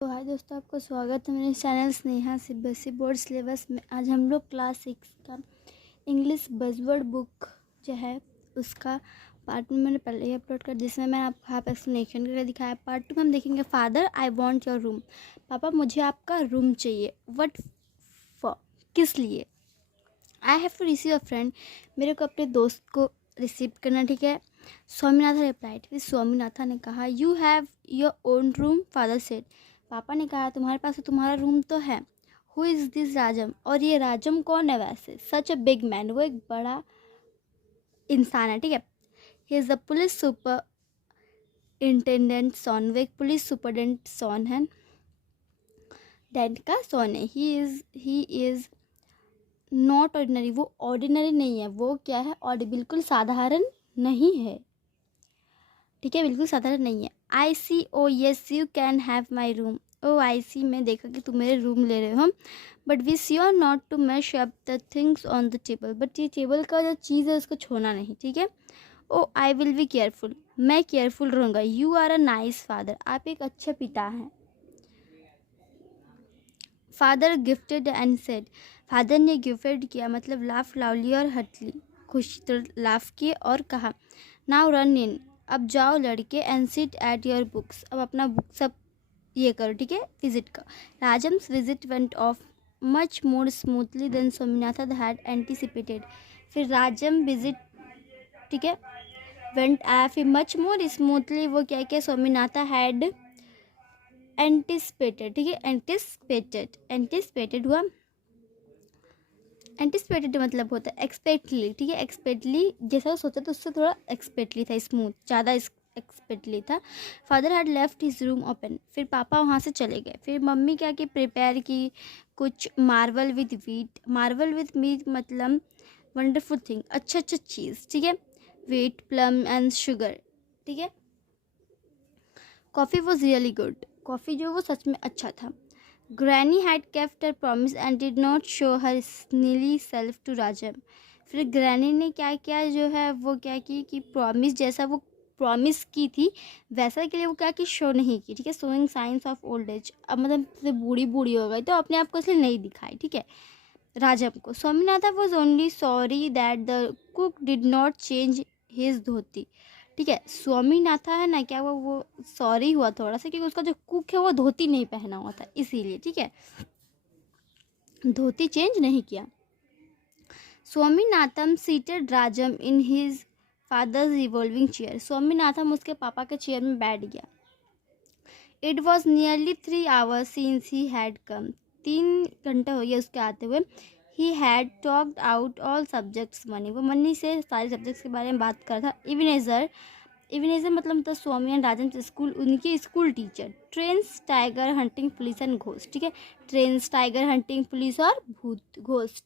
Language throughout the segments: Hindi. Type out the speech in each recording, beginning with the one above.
तो हाय दोस्तों, आपका स्वागत है मेरे channel Sneha CBSE board syllabus में। आज हम लोग क्लास 6 का इंग्लिश बज़वर्ड बुक जो है उसका पार्ट 1 मैंने पहले ही अपलोड कर, जिसमें मैं आपको हाफ एक्सप्लेनेशन करके दिखाया। पार्ट 2 में हम देखेंगे father I want your room. पापा मुझे आपका रूम चाहिए। व्हाट फॉर, किस लिए। I have to receive a friend, मेरे को अपने दोस्त को रिसीव करना, ठीक है। स्वामीनाथन रिप्लाइड, फिर स्वामीनाथन ने कहा you have your own room. Father said, पापा ने कहा तुम्हारे पास तो तुम्हारा रूम तो है। हु इज़ दिस राजम, और ये राजम कौन है वैसे। सच अ बिग मैन, वो एक बड़ा इंसान है, ठीक है। He is the police superintendent son, वो एक पुलिस सुपरडेंट सॉन है, डेंट का सॉन है। ही इज़ नॉट ऑर्डिनरी, वो ऑर्डिनरी नहीं है, वो क्या है, और बिल्कुल साधारण नहीं है, ठीक है, बिल्कुल साधारण नहीं है। I see oh yes you can have my room. Oh I see, मैं देखा कि तुम मेरे रूम ले रहे हो, but we sure not to mash up the things on the table, but ये टेबल का जो चीज़ है उसको छोड़ना नहीं, ठीक है। Oh I will be careful, मैं केयरफुल रहूँगा। You are a nice father, आप एक अच्छे पिता हैं। Father gifted and said, father ने गिफ्टेड किया मतलब लाफ लाउडली और हटली, खुशी तो लाफ किए और कहा नाउ रन इन, अब जाओ लड़के, and sit at your books, अब अपना बुक सब ये करो, ठीक है, विजिट करो। Rajam's visit went off much more smoothly than Swaminathan had anticipated, फिर राजम विजिट, ठीक है, वेंट फिर मच मोर स्मूथली, वो क्या क्या स्वामीनाथन हैड एंटिसिपेटेड, ठीक है, एंटिसिपेटेड हुआ। एंटिसिपेटेड मतलब होता है एक्सपेक्टली, ठीक है, एक्सपेक्टली जैसा सोचा तो उससे थोड़ा एक्सपेक्टली था, स्मूथ ज़्यादा एक्सपेक्टली था। Father had left his room open, फिर पापा वहाँ से चले गए। फिर मम्मी क्या की प्रिपेयर की कुछ marvel with wheat, marvel with meat मतलब वंडरफुल थिंग, अच्छा चीज़, ठीक है, वीट प्लम एंड शुगर, ठीक है। Coffee was really good, coffee जो वो सच में अच्छा था। Granny had kept her promise and did not show her senile self to Rajam, फिर ग्रैनी ने क्या किया जो है वो क्या की कि प्रॉमिस जैसा वो प्रॉमिस की थी वैसा के लिए वो क्या कि शो नहीं की, ठीक है। Showing science of old age, अब मतलब बूढ़ी बूढ़ी हो गई तो अपने आप को इसलिए नहीं दिखाई, ठीक है, राजम को। Swaminathan was only sorry that the cook did not change his dhoti, ठीक है। स्वामीनाथन है ना, क्या वो सॉरी हुआ थोड़ा सा क्योंकि उसका जो कुक है वो धोती नहीं पहना हुआ था इसीलिए, ठीक है, धोती चेंज नहीं किया। Swaminathan seated Rajam in his father's revolving chair, Swaminathan उसके पापा के चेयर में बैठ गया। It was nearly 3 hours since he had come, 3 घंटे हो गए उसके आते हुए। He had talked out all subjects money, वो मनी से सारे सब्जेक्ट्स के बारे में बात कर था। इवनेजर मतलब तो स्वामी एंड राजन स्कूल, उनकी school teacher. Trains tiger hunting police and ghost, ठीक है, ट्रेन्स टाइगर हंटिंग पुलिस और भूत ghost.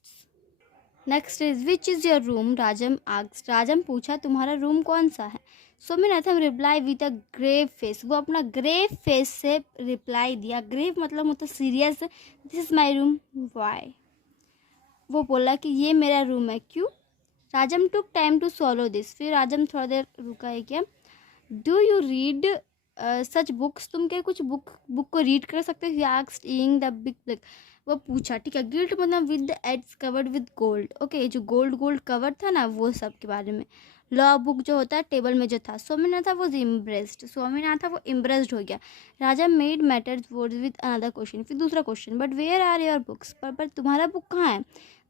Next is which is your room, Rajam asked, Rajam पूछा तुम्हारा रूम कौन सा है। Swaminathan replied with a grave face, वो अपना ग्रेव फेस से रिप्लाई दिया। ग्रेव मतलब होता serious, this is my room. Why, वो बोला कि ये मेरा रूम है, क्यों। Rajam took time to swallow this, फिर राजम थोड़ा देर रुका है क्या। Do you read such books, तुम क्या कुछ बुक को रीड कर सकते हो। Asked eyeing the big black, वो पूछा, ठीक है। गिल्ट मतलब with the edges covered with gold, okay, जो गोल्ड कवर था ना वो सब के बारे में। लॉ बुक जो होता है टेबल में जो था। स्वामीनाथन वॉज इम्प्रेस्ड, स्वामीनाथन वो इम्प्रेस्ड हो गया। Raja made matters worse with another question, फिर दूसरा question, but where are your books, पर तुम्हारा बुक कहाँ है।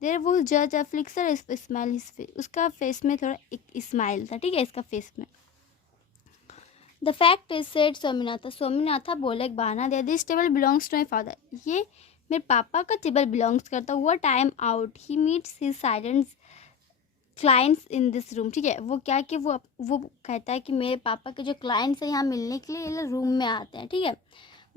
देर वो जज a flicker smile his face, उसका फेस में थोड़ा एक स्माइल था, ठीक है, इसका फेस में। The fact is said Swaminathan, Swaminathan बोले एक बहाना दिया, this table belongs to my father, ये मेरे पापा का टेबल बिलोंग्स करता। What I am out, he meets his silent clients in this room, ठीक है, वो क्या कि वो कहता है कि मेरे पापा के जो क्लाइंट्स हैं यहाँ मिलने के लिए ये रूम में आते हैं, ठीक है।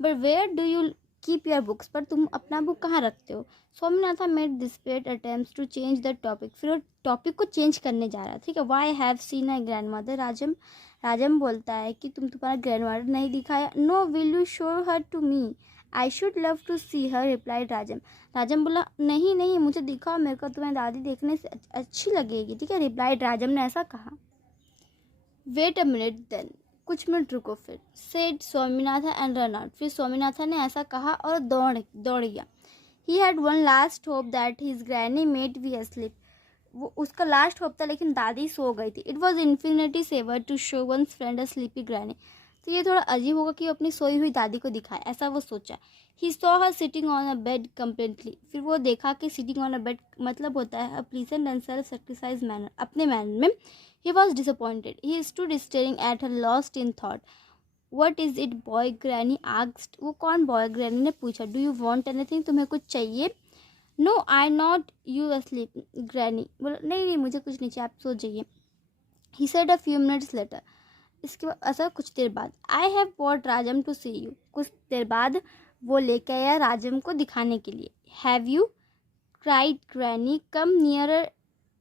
But where do you keep your books, पर तुम अपना बुक कहाँ रखते हो। Swaminathan made desperate attempts to change the topic, फिर वो टॉपिक को चेंज करने जा रहा है, ठीक है। Why have seen a grandmother, Rajam बोलता है कि तुम तुम्हारा ग्रैंड मदर नहीं दिखाया। No, will you show her to me, I should love to see her, replied Rajam बोला नहीं नहीं मुझे दिखाओ, मेरे को तुम्हें दादी देखने से अच्छी लगेगी, ठीक है, रिप्लाइड राजम ने ऐसा कहा। वेट अ मिनट देन, कुछ मिनट रुको फिर, said Swaminathan and run out. फिर स्वामीनाथन ने ऐसा कहा और दौड़ गया। He had one last hope that his granny might be asleep. वो उसका लास्ट होप था, लेकिन दादी सो गई थी। It was infinitely safer to show one's friend a sleepy granny. तो ये थोड़ा अजीब होगा कि अपनी सोई हुई दादी को दिखाए, ऐसा वो सोचा। He saw her sitting on a bed completely. फिर वो देखा कि सिटिंग ऑन अ बेड मतलब होता है अ pleasant and self sacrifice manner, अपने मैनर में। He was disappointed. He stood staring at her, lost in thought. What is it boy, granny asked. वो कौन बॉय, ग्रैनी ने पूछा। डू यू वॉन्ट एनीथिंग, तुम्हें कुछ चाहिए। No I not you asleep, granny बोला। नहीं, मुझे कुछ नहीं चाहिए, आप सो जाइए। He said a few minutes later. इसके बाद ऐसा कुछ देर बाद, I have brought Rajam to see you. कुछ देर बाद वो लेके आया राजम को दिखाने के लिए। Have you, cried granny, come nearer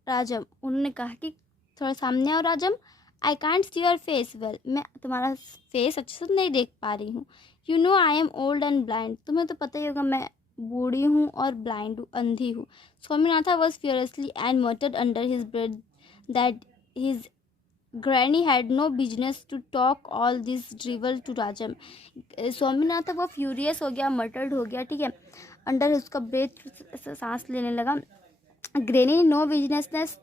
राजम। उन्होंने कहा कि थोड़ा सामने आओ राजम। I can't see your face well, मैं तुम्हारा फेस अच्छे से नहीं देख पा रही हूँ। You know I am old and blind, तुम्हें तो पता ही होगा मैं बूढ़ी हूँ और ब्लाइंड हूँ, अंधी हूँ। Swaminatha was furiously and muttered under his breath that his granny had no business to talk all this drivel to Rajam. Swaminatha वो फ्यूरियस हो गया, मटर्ड हो गया, ठीक है, अंडर उसका ब्रेथ सांस लेने लगा। ग्रैनी नो बिजनेस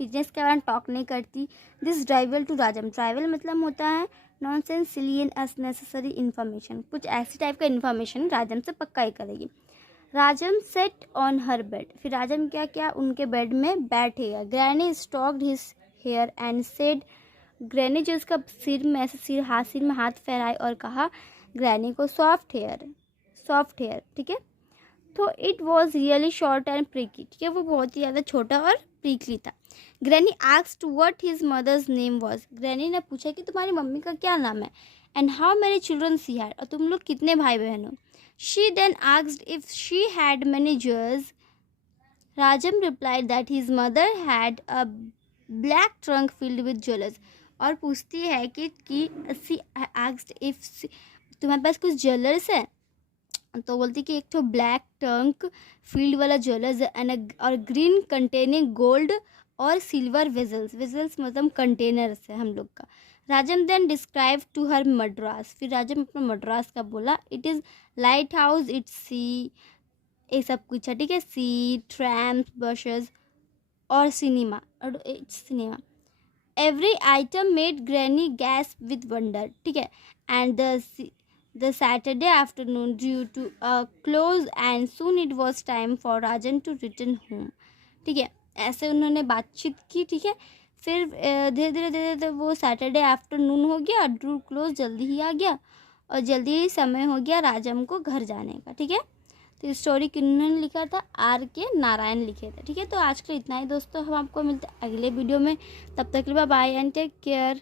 के बारे में टॉक नहीं करती। This drivel to Rajam, drivel मतलब होता है nonsense, silly and unnecessary information, कुछ ऐसी टाइप का इन्फॉर्मेशन राजम से पक्का ही करेगी। Rajam sat on her bed. फिर राजम क्या क्या उनके बेड में बैठ गया। Granny stroked his hair and said, granny जो उसका सिर में ऐसे सिर में हाथ फहराए और कहा ग्रैनी को, सॉफ्ट हेयर, ठीक है। तो it was really short and prickly, ठीक है, वो बहुत ही ज़्यादा छोटा और प्रिकली था। Granny asked what his mother's name was. Granny ने पूछा कि तुम्हारी मम्मी का क्या नाम है। And how many children she had, और तुम लोग कितने भाई बहन हो। She then asked if she had many jewels. Rajam replied that his mother had a black trunk filled with jewellers. और पूछती है कि शी आस्क्ड इफ तुम्हारे पास कुछ ज्वेलर्स है। तो बोलती कि एक तो ब्लैक टंक फील्ड वाला ज्वेलर्स एंड और ग्रीन कंटेनिंग गोल्ड और सिल्वर वेजल्स मतलब कंटेनर्स है हम लोग का। Rajam then describe to her Madras. फिर राजम अपना मद्रास का बोला। It is lighthouse it's, sea सी, ये सब कुछ है, ठीक है, सी, ट्रैम्स, बसेस और सिनेमा, और it's cinema. Every item made granny gasp with wonder, ठीक है। And the Saturday afternoon drew to a close and soon it was time for Rajan to return home, ठीक है। ऐसे उन्होंने बातचीत की, ठीक है। फिर धीरे धीरे वो सैटरडे आफ्टरनून हो गया, ड्रू क्लोज जल्दी ही आ गया और जल्दी ही समय हो गया राजम को घर जाने का, ठीक है। तो इस स्टोरी किन्होंने लिखा था, आर के नारायण लिखे थे, ठीक है। तो आज के इतना ही दोस्तों, हम आपको मिलते हैं अगले वीडियो में, तब तक के लिए बाय एंड टेक केयर।